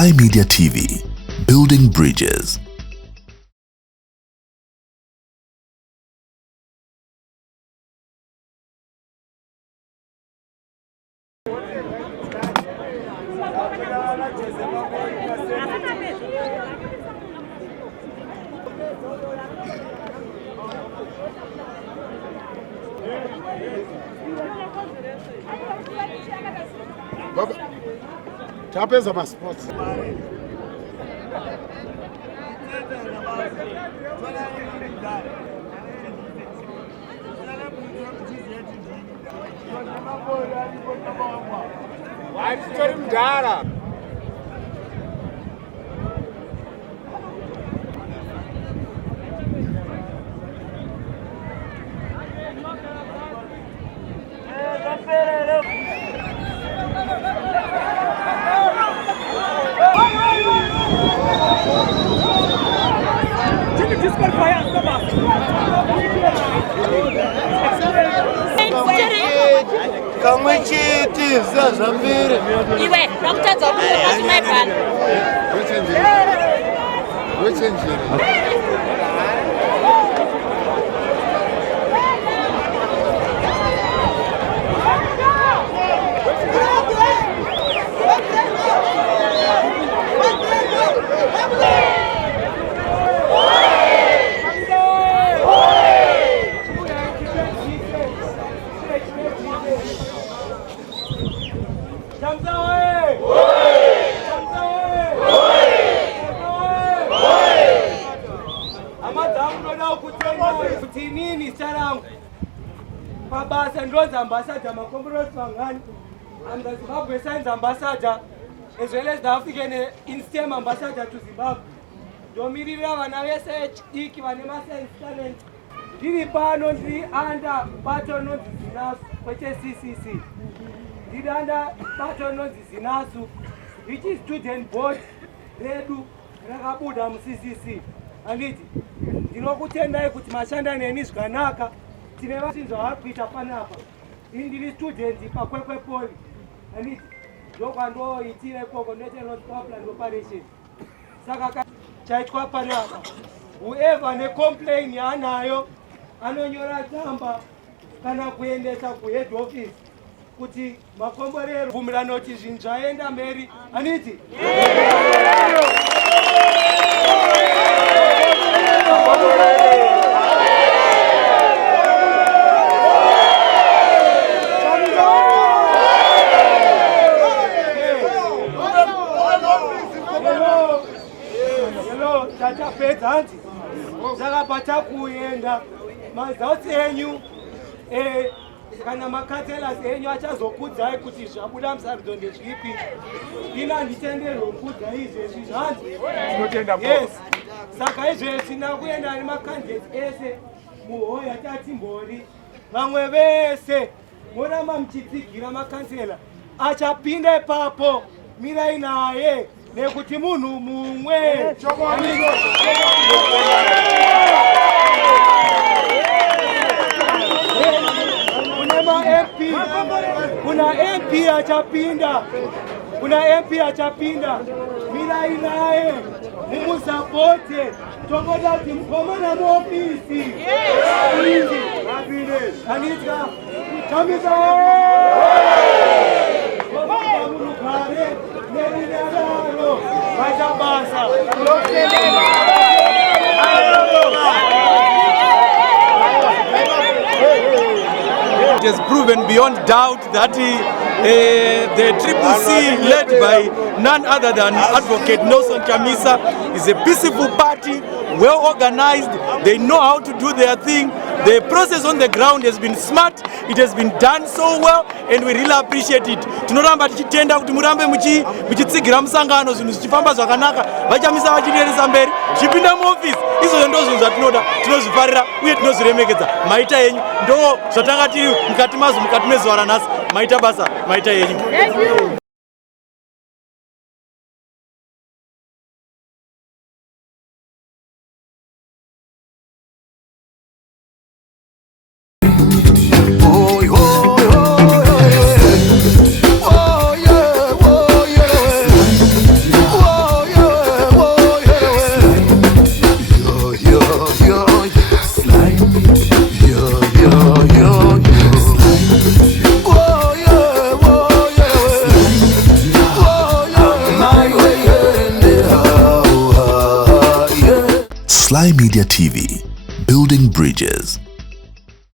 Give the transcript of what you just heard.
Sly Media TV, building bridges. Tapeza passports. Ambassador, I'm the Zimbabwean ambassador, as well as the African in-stem ambassador to Zimbabwe. Domirira vanavese chidiki vane talent. Ndiri pano ndiri under baton nonzi zinasu kwete CCC. Ndiri under baton nonzi zinasu, which is student board redu rakabuda mu-CCC. Anditi, ndinokutendai kuti mashanda neni zvakanaka. Tine vasinzwa vakuita panapa. Indiri student pakwekwe poli. Anditi, ndokwandoitire koko ndechenotwaplan operation. Saka chaitwa panapa. Whoever ne complain yanayo anonyora tsamba kana kuendesa ku head office kuti makomborero bvumirano kuti zvinhu zvaenda mberi. Anditi? Tachapedza saka patakuenda mazauti enyu kana makatelas enyu achazokudzai kuti zvabuda musarudzo ndezvipi. Ina handitenderwe kukudza izvezvi zvanzi. Yes. Saka izvezvi tina kuenda nemacandidates ese muhoya tatimbori. Vamwe vese moramba muchitsigira makansela achapinda ipapo mirai naye nekuti munhu mumwe. Kuna MP achapinda. Mirai naye mumusapote. Tokoda kuti mukomana muofisi. Anita Tamisa munugare neriraro vachabasa. It has proven beyond doubt that the CCC, led by none other than Advocate Nelson Chamisa, is a peaceful party, well organized. They know how to do their thing. The process on the ground has been smart. It has been done so well, and we really appreciate it. Tinoramba tichitenda kuti murambe muchitsigira musangano zvinhu zvichifamba zvakanaka, vachamisa vachireresa mberi, chipinda muoffice. Izvo ndo zvinhu zvatinoda, tinozvifarira uye tinozviremekedza. Maita yenyu ndo zvatanga tiri mukati mazvo, mukati mezuva ranhasi. Maita basa, maita yenyu. Oh yeah, oh yeah. SlyMedia TV, building bridges.